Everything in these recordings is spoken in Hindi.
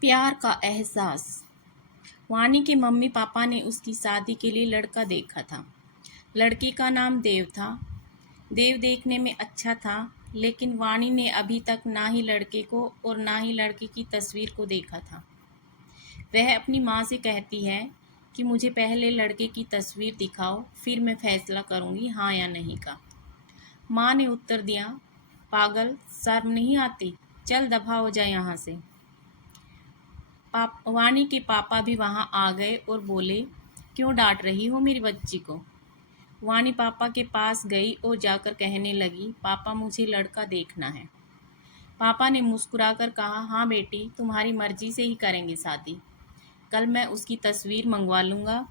प्यार का एहसास। वानी के मम्मी पापा ने उसकी शादी के लिए लड़का देखा था। लड़के का नाम देव था। देव देखने में अच्छा था, लेकिन वानी ने अभी तक ना ही लड़के को और ना ही लड़के की तस्वीर को देखा था। वह अपनी माँ से कहती है कि मुझे पहले लड़के की तस्वीर दिखाओ, फिर मैं फैसला करूँगी हाँ या नहीं का। माँ ने उत्तर दिया, पागल, शर्म नहीं आती? चल दफा हो जाए यहाँ से। वानी के पापा भी वहाँ आ गए और बोले, क्यों डांट रही हो मेरी बच्ची को? वानी पापा के पास गई और जाकर कहने लगी, पापा मुझे लड़का देखना है। पापा ने मुस्कुराकर कहा, हाँ बेटी, तुम्हारी मर्जी से ही करेंगे शादी। कल मैं उसकी तस्वीर मंगवा लूँगा।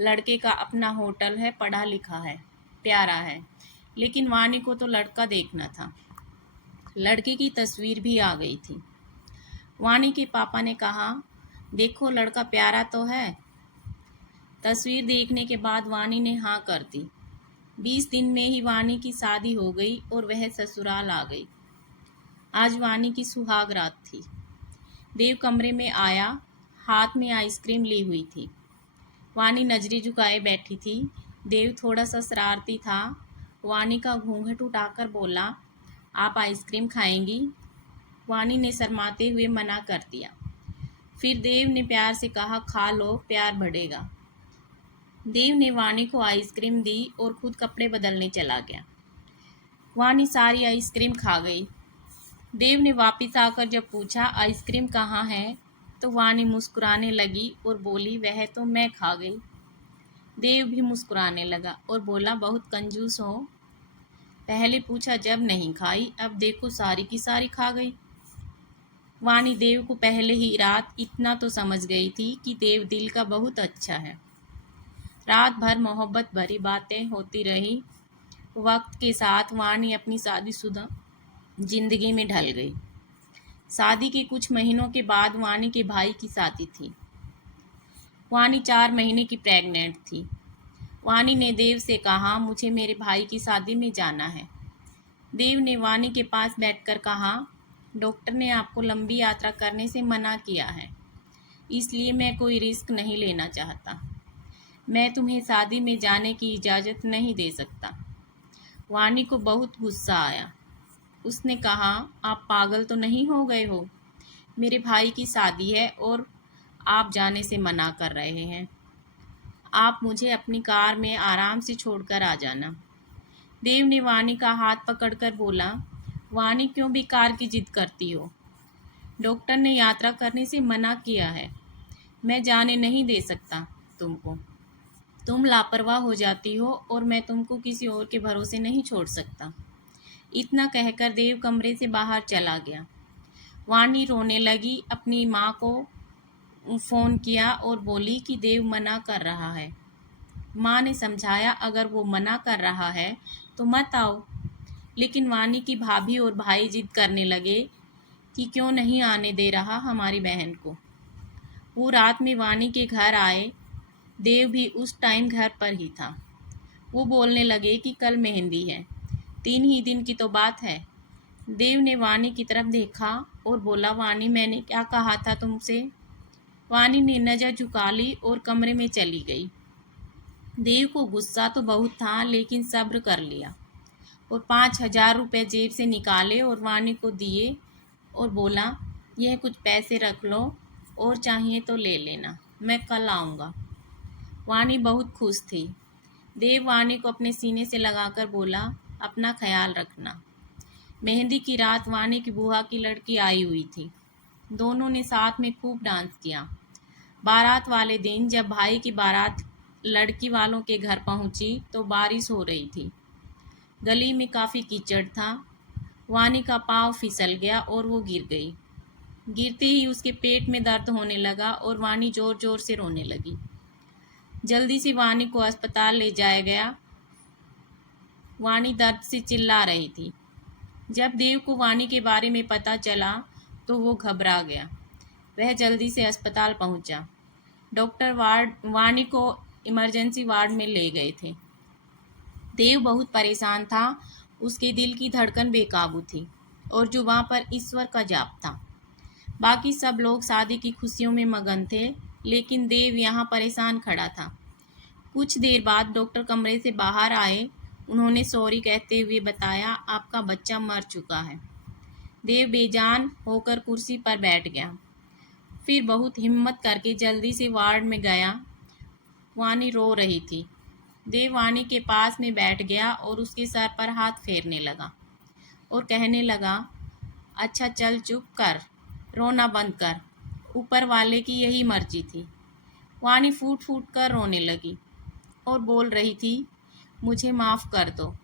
लड़के का अपना होटल है, पढ़ा लिखा है, प्यारा है, लेकिन वानी को तो लड़का देखना था। लड़के की तस्वीर भी आ गई थी। वानी के पापा ने कहा, देखो लड़का प्यारा तो है। तस्वीर देखने के बाद वानी ने हाँ कर दी। 20 दिन में ही वानी की शादी हो गई और वह ससुराल आ गई। आज वानी की सुहाग रात थी। देव कमरे में आया, हाथ में आइसक्रीम ली हुई थी। वानी नजरें झुकाए बैठी थी। देव थोड़ा सा शरारती था। वानी का घूंघट उठाकर बोला, आप आइसक्रीम खाएंगी? वानी ने शर्माते हुए मना कर दिया। फिर देव ने प्यार से कहा, खा लो, प्यार बढ़ेगा। देव ने वानी को आइसक्रीम दी और खुद कपड़े बदलने चला गया। वानी सारी आइसक्रीम खा गई। देव ने वापस आकर जब पूछा, आइसक्रीम कहाँ है, तो वानी मुस्कुराने लगी और बोली, वह तो मैं खा गई। देव भी मुस्कुराने लगा और बोला, बहुत कंजूस हो। पहले पूछा जब नहीं खाई, अब देखो सारी की सारी खा गई। वानी देव को पहले ही रात इतना तो समझ गई थी कि देव दिल का बहुत अच्छा है। रात भर मोहब्बत भरी बातें होती रही। वक्त के साथ वानी अपनी शादीशुदा जिंदगी में ढल गई। शादी के कुछ महीनों के बाद वानी के भाई की शादी थी। वानी 4 महीने की प्रेग्नेंट थी। वानी ने देव से कहा, मुझे मेरे भाई की शादी में जाना है। देव ने वानी के पास बैठकर कहा, डॉक्टर ने आपको लंबी यात्रा करने से मना किया है, इसलिए मैं कोई रिस्क नहीं लेना चाहता। मैं तुम्हें शादी में जाने की इजाज़त नहीं दे सकता। वानी को बहुत गुस्सा आया। उसने कहा, आप पागल तो नहीं हो गए हो? मेरे भाई की शादी है और आप जाने से मना कर रहे हैं। आप मुझे अपनी कार में आराम से छोड़कर आ जाना। देव ने वानी का हाथ पकड़कर बोला, वानी क्यों भी कार की जिद करती हो? डॉक्टर ने यात्रा करने से मना किया है। मैं जाने नहीं दे सकता तुमको। तुम लापरवाह हो जाती हो और मैं तुमको किसी और के भरोसे नहीं छोड़ सकता। इतना कहकर देव कमरे से बाहर चला गया। वानी रोने लगी। अपनी माँ को फ़ोन किया और बोली कि देव मना कर रहा है। माँ ने समझाया, अगर वो मना कर रहा है तो मत आओ। लेकिन वानी की भाभी और भाई जिद करने लगे कि क्यों नहीं आने दे रहा हमारी बहन को। वो रात में वानी के घर आए। देव भी उस टाइम घर पर ही था। वो बोलने लगे कि कल मेहंदी है, 3 ही दिन की तो बात है। देव ने वानी की तरफ देखा और बोला, वानी मैंने क्या कहा था तुमसे? वानी ने नज़र झुका ली और कमरे में चली गई। देव को गुस्सा तो बहुत था, लेकिन सब्र कर लिया और 5,000 रुपये जेब से निकाले और वानी को दिए और बोला, यह कुछ पैसे रख लो और चाहिए तो ले लेना, मैं कल आऊँगा। वानी बहुत खुश थी। देव वानी को अपने सीने से लगाकर बोला, अपना ख्याल रखना। मेहंदी की रात वानी की बुआ की लड़की आई हुई थी। दोनों ने साथ में खूब डांस किया। बारात वाले दिन जब भाई की बारात लड़की वालों के घर पहुंची तो बारिश हो रही थी। गली में काफ़ी कीचड़ था। वानी का पाँव फिसल गया और वो गिर गई। गिरते ही उसके पेट में दर्द होने लगा और वानी ज़ोर ज़ोर से रोने लगी। जल्दी से वानी को अस्पताल ले जाया गया। वानी दर्द से चिल्ला रही थी। जब देव को वानी के बारे में पता चला तो वो घबरा गया। वह जल्दी से अस्पताल पहुंचा। डॉक्टर वानी को इमरजेंसी वार्ड में ले गए थे। देव बहुत परेशान था। उसके दिल की धड़कन बेकाबू थी और जुबां पर ईश्वर का जाप था। बाकी सब लोग शादी की खुशियों में मगन थे, लेकिन देव यहाँ परेशान खड़ा था। कुछ देर बाद डॉक्टर कमरे से बाहर आए। उन्होंने सॉरी कहते हुए बताया, आपका बच्चा मर चुका है। देव बेजान होकर कुर्सी पर बैठ गया। फिर बहुत हिम्मत करके जल्दी से वार्ड में गया। वानी रो रही थी। देव वानी के पास में बैठ गया और उसके सर पर हाथ फेरने लगा और कहने लगा, अच्छा चल चुप कर, रोना बंद कर, ऊपर वाले की यही मर्जी थी। वानी फूट फूट कर रोने लगी और बोल रही थी, मुझे माफ़ कर दो,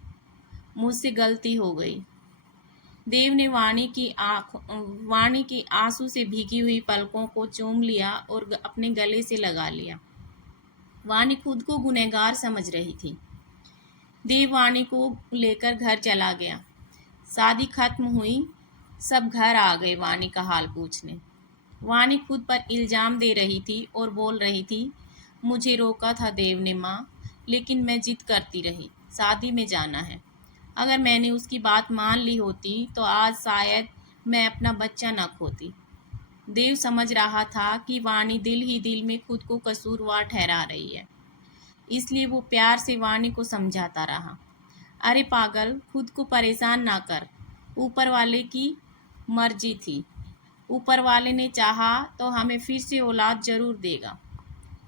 मुझसे गलती हो गई। देव ने वाणी की आंसू से भीगी हुई पलकों को चूम लिया और अपने गले से लगा लिया। वाणी खुद को गुनहगार समझ रही थी। देव वाणी को लेकर घर चला गया। शादी खत्म हुई, सब घर आ गए वाणी का हाल पूछने। वाणी खुद पर इल्ज़ाम दे रही थी और बोल रही थी, मुझे रोका था देव ने माँ, लेकिन मैं जिद करती रही, शादी में जाना है। अगर मैंने उसकी बात मान ली होती तो आज शायद मैं अपना बच्चा न खोती। देव समझ रहा था कि वाणी दिल ही दिल में खुद को कसूरवार ठहरा रही है, इसलिए वो प्यार से वाणी को समझाता रहा। अरे पागल, खुद को परेशान ना कर, ऊपर वाले की मर्जी थी। ऊपर वाले ने चाहा तो हमें फिर से औलाद जरूर देगा।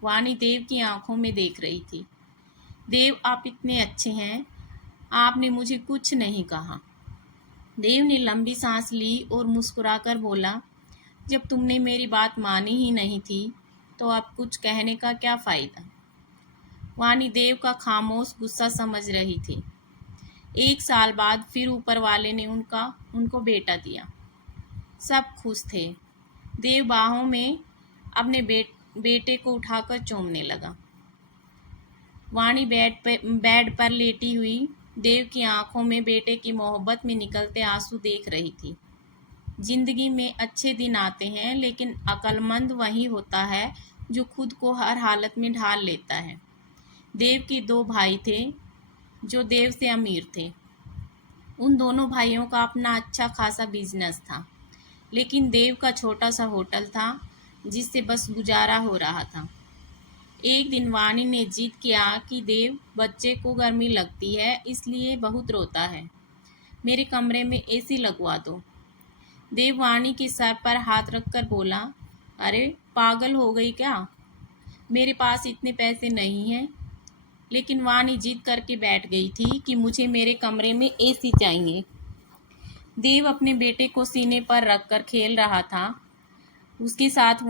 वाणी देव की आंखों में देख रही थी। देव, आप इतने अच्छे हैं, आपने मुझे कुछ नहीं कहा। देव ने लंबी सांस ली और मुस्कुराकर बोला, जब तुमने मेरी बात मानी ही नहीं थी तो अब कुछ कहने का क्या फ़ायदा। वाणी देव का खामोश गुस्सा समझ रही थी। 1 साल बाद फिर ऊपर वाले ने उनको बेटा दिया। सब खुश थे। देव बाहों में अपने बेटे को उठाकर चूमने लगा। वाणी बेड पर लेटी हुई देव की आंखों में बेटे की मोहब्बत में निकलते आंसू देख रही थी। जिंदगी में अच्छे दिन आते हैं, लेकिन अक्लमंद वही होता है जो खुद को हर हालत में ढाल लेता है। देव के 2 भाई थे जो देव से अमीर थे। उन दोनों भाइयों का अपना अच्छा खासा बिजनेस था, लेकिन देव का छोटा सा होटल था जिससे बस गुजारा हो रहा था। एक दिन वाणी ने जिद किया कि देव, बच्चे को गर्मी लगती है इसलिए बहुत रोता है, मेरे कमरे में एसी लगवा दो। देव वाणी के सर पर हाथ रखकर बोला, अरे पागल हो गई क्या, मेरे पास इतने पैसे नहीं हैं। लेकिन वाणी जिद करके बैठ गई थी कि मुझे मेरे कमरे में एसी चाहिए। देव अपने बेटे को सीने पर रखकर खेल रहा था उसके साथ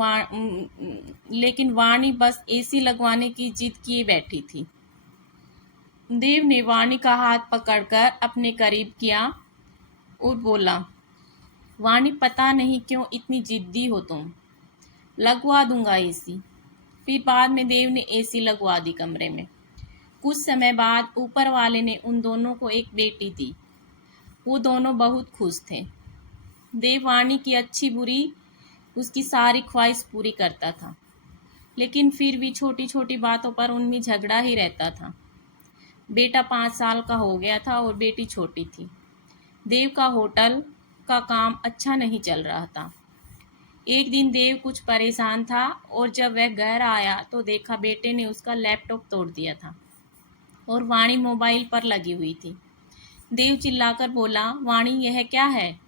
लेकिन वाणी बस एसी लगवाने की जिद किए बैठी थी। देव ने वाणी का हाथ पकड़कर अपने करीब किया और बोला, वाणी, पता नहीं क्यों इतनी जिद्दी हो तुम, लगवा दूंगा एसी। फिर बाद में देव ने एसी लगवा दी कमरे में। कुछ समय बाद ऊपर वाले ने उन दोनों को एक बेटी दी। वो दोनों बहुत खुश थे। देव वाणी की अच्छी बुरी उसकी सारी ख्वाहिश पूरी करता था, लेकिन फिर भी छोटी छोटी बातों पर उनमें झगड़ा ही रहता था। बेटा 5 साल का हो गया था और बेटी छोटी थी। देव का होटल का काम अच्छा नहीं चल रहा था। एक दिन देव कुछ परेशान था और जब वह घर आया तो देखा बेटे ने उसका लैपटॉप तोड़ दिया था और वाणी मोबाइल पर लगी हुई थी। देव चिल्लाकर बोला, वाणी, यह क्या है।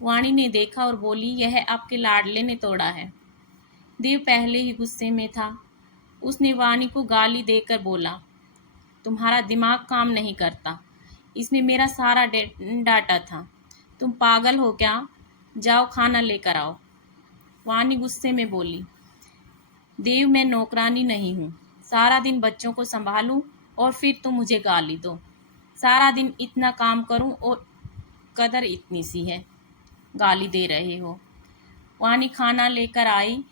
वाणी ने देखा और बोली, यह आपके लाडले ने तोड़ा है। देव पहले ही गुस्से में था। उसने वाणी को गाली देकर बोला, तुम्हारा दिमाग काम नहीं करता, इसमें मेरा सारा डाटा था, तुम पागल हो क्या, जाओ खाना लेकर आओ। वाणी गुस्से में बोली, देव, मैं नौकरानी नहीं हूँ, सारा दिन बच्चों को संभालूं और फिर तुम मुझे गाली दो। सारा दिन इतना काम करूं और कदर इतनी सी है, गाली दे रहे हो। वाणी खाना लेकर आई।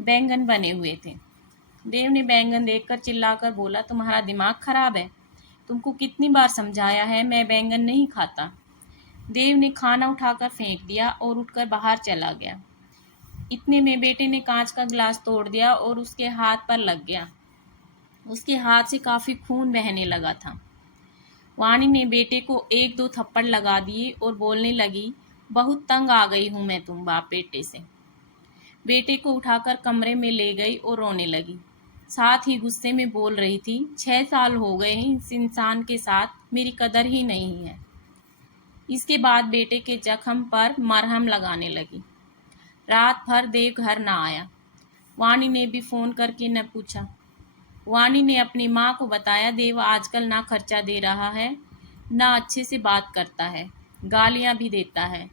बैंगन बने हुए थे। देव ने बैंगन देखकर चिल्लाकर बोला, तुम्हारा दिमाग खराब है, तुमको कितनी बार समझाया है मैं बैंगन नहीं खाता। देव ने खाना उठाकर फेंक दिया और उठकर बाहर चला गया। इतने में बेटे ने कांच का गिलास तोड़ दिया और उसके हाथ पर लग गया। उसके हाथ से काफ़ी खून बहने लगा था। वाणी ने बेटे को 1-2 थप्पड़ लगा दिए और बोलने लगी, बहुत तंग आ गई हूँ मैं तुम बाप बेटे से। बेटे को उठाकर कमरे में ले गई और रोने लगी। साथ ही गुस्से में बोल रही थी, 6 साल हो गए हैं इस इंसान के साथ, मेरी कदर ही नहीं है। इसके बाद बेटे के जख्म पर मरहम लगाने लगी। रात भर देव घर न आया। वाणी ने भी फ़ोन करके न पूछा। वाणी ने अपनी माँ को बताया, देव आजकल ना खर्चा दे रहा है, ना अच्छे से बात करता है, गालियाँ भी देता है।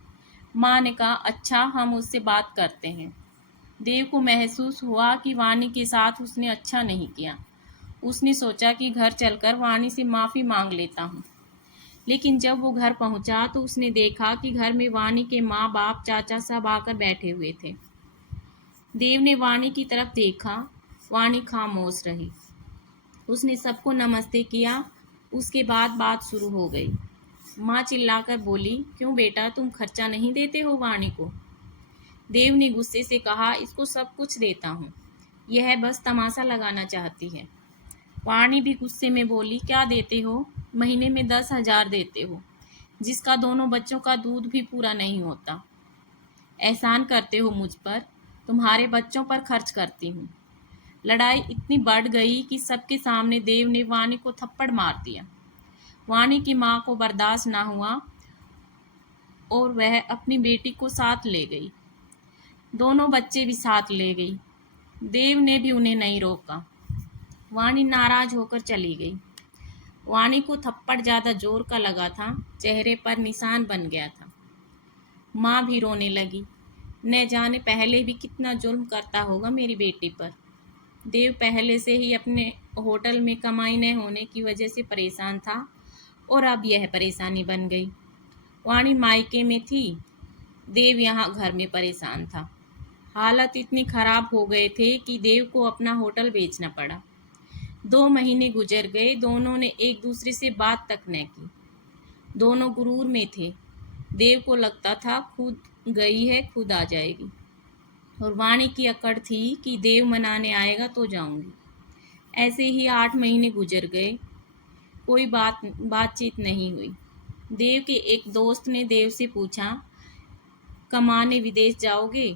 माँ ने कहा, अच्छा हम उससे बात करते हैं। देव को महसूस हुआ कि वाणी के साथ उसने अच्छा नहीं किया। उसने सोचा कि घर चलकर वाणी से माफ़ी मांग लेता हूँ। लेकिन जब वो घर पहुंचा तो उसने देखा कि घर में वाणी के माँ बाप चाचा सब आकर बैठे हुए थे। देव ने वाणी की तरफ देखा। वाणी खामोश रही। उसने सबको नमस्ते किया। उसके बाद बात शुरू हो गई। माँ चिल्लाकर बोली, क्यों बेटा, तुम खर्चा नहीं देते हो वाणी को? देव ने गुस्से से कहा, इसको सब कुछ देता हूँ, यह बस तमाशा लगाना चाहती है। वाणी भी गुस्से में बोली, क्या देते हो? महीने में 10,000 देते हो, जिसका दोनों बच्चों का दूध भी पूरा नहीं होता। एहसान करते हो मुझ पर, तुम्हारे बच्चों पर खर्च करती हूँ। लड़ाई इतनी बढ़ गई कि सबके सामने देव ने वाणी को थप्पड़ मार दिया। वाणी की माँ को बर्दाश्त ना हुआ और वह अपनी बेटी को साथ ले गई। दोनों बच्चे भी साथ ले गई। देव ने भी उन्हें नहीं रोका। वाणी नाराज होकर चली गई। वाणी को थप्पड़ ज़्यादा जोर का लगा था, चेहरे पर निशान बन गया था। माँ भी रोने लगी। न जाने पहले भी कितना जुल्म करता होगा मेरी बेटी पर। देव पहले से ही अपने होटल में कमाई न होने की वजह से परेशान था और अब यह परेशानी बन गई। वाणी मायके में थी, देव यहाँ घर में परेशान था। हालत इतनी खराब हो गए थे कि देव को अपना होटल बेचना पड़ा। 2 महीने गुजर गए। दोनों ने एक दूसरे से बात तक न की। दोनों गुरूर में थे। देव को लगता था खुद गई है खुद आ जाएगी, और वाणी की अकड़ थी कि देव मनाने आएगा तो जाऊंगी। ऐसे ही 8 महीने गुजर गए। कोई बातचीत नहीं हुई। देव के एक दोस्त ने देव से पूछा, कमाने विदेश जाओगे?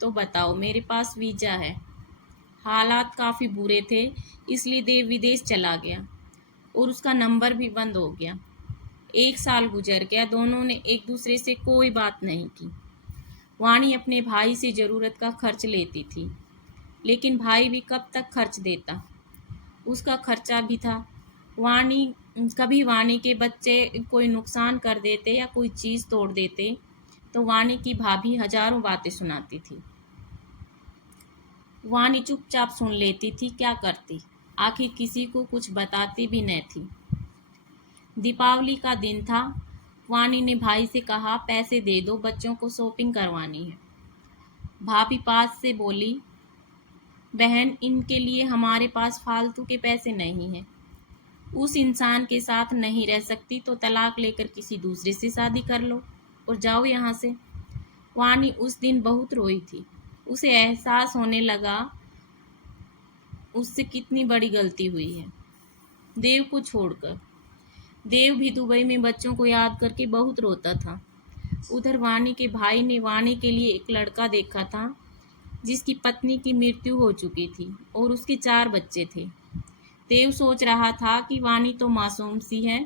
तो बताओ, मेरे पास वीज़ा है। हालात काफ़ी बुरे थे, इसलिए देव विदेश चला गया और उसका नंबर भी बंद हो गया। 1 साल गुजर गया। दोनों ने एक दूसरे से कोई बात नहीं की। वाणी अपने भाई से ज़रूरत का खर्च लेती थी, लेकिन भाई भी कब तक खर्च देता। उसका खर्चा भी था। कभी वाणी के बच्चे कोई नुकसान कर देते या कोई चीज़ तोड़ देते तो वाणी की भाभी हजारों बातें सुनाती थी। वाणी चुपचाप सुन लेती थी, क्या करती, आखिर किसी को कुछ बताती भी न थी। दीपावली का दिन था। वाणी ने भाई से कहा, पैसे दे दो, बच्चों को शॉपिंग करवानी है। भाभी पास से बोली, बहन, इनके लिए हमारे पास फालतू के पैसे नहीं हैं। उस इंसान के साथ नहीं रह सकती तो तलाक लेकर किसी दूसरे से शादी कर लो और जाओ यहाँ से। वाणी उस दिन बहुत रोई थी। उसे एहसास होने लगा उससे कितनी बड़ी गलती हुई है, देव को छोड़कर। देव भी दुबई में बच्चों को याद करके बहुत रोता था। उधर वाणी के भाई ने वाणी के लिए एक लड़का देखा था जिसकी पत्नी की मृत्यु हो चुकी थी और उसके 4 बच्चे थे। देव सोच रहा था कि वाणी तो मासूम सी है,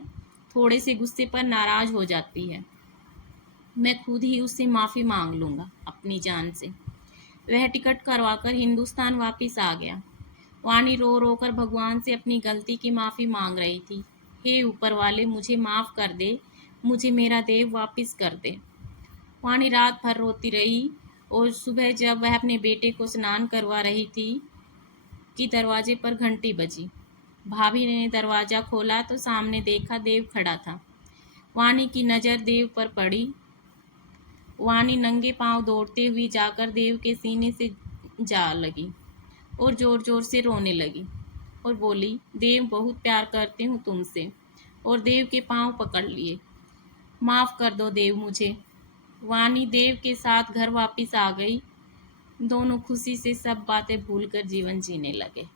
थोड़े से गुस्से पर नाराज हो जाती है, मैं खुद ही उससे माफ़ी मांग लूँगा अपनी जान से। वह टिकट करवाकर हिंदुस्तान वापस आ गया। वाणी रो रो कर भगवान से अपनी गलती की माफ़ी मांग रही थी। हे ऊपर वाले, मुझे माफ़ कर दे, मुझे मेरा देव वापस कर दे। वाणी रात भर रोती रही और सुबह जब वह अपने बेटे को स्नान करवा रही थी कि दरवाजे पर घंटी बजी। भाभी ने दरवाज़ा खोला तो सामने देखा देव खड़ा था। वाणी की नज़र देव पर पड़ी। वाणी नंगे पांव दौड़ते हुई जाकर देव के सीने से जा लगी और ज़ोर ज़ोर से रोने लगी और बोली, देव, बहुत प्यार करती हूँ तुमसे। और देव के पांव पकड़ लिए। माफ़ कर दो देव मुझे। वाणी देव के साथ घर वापस आ गई। दोनों खुशी से सब बातें भूलकर जीवन जीने लगे।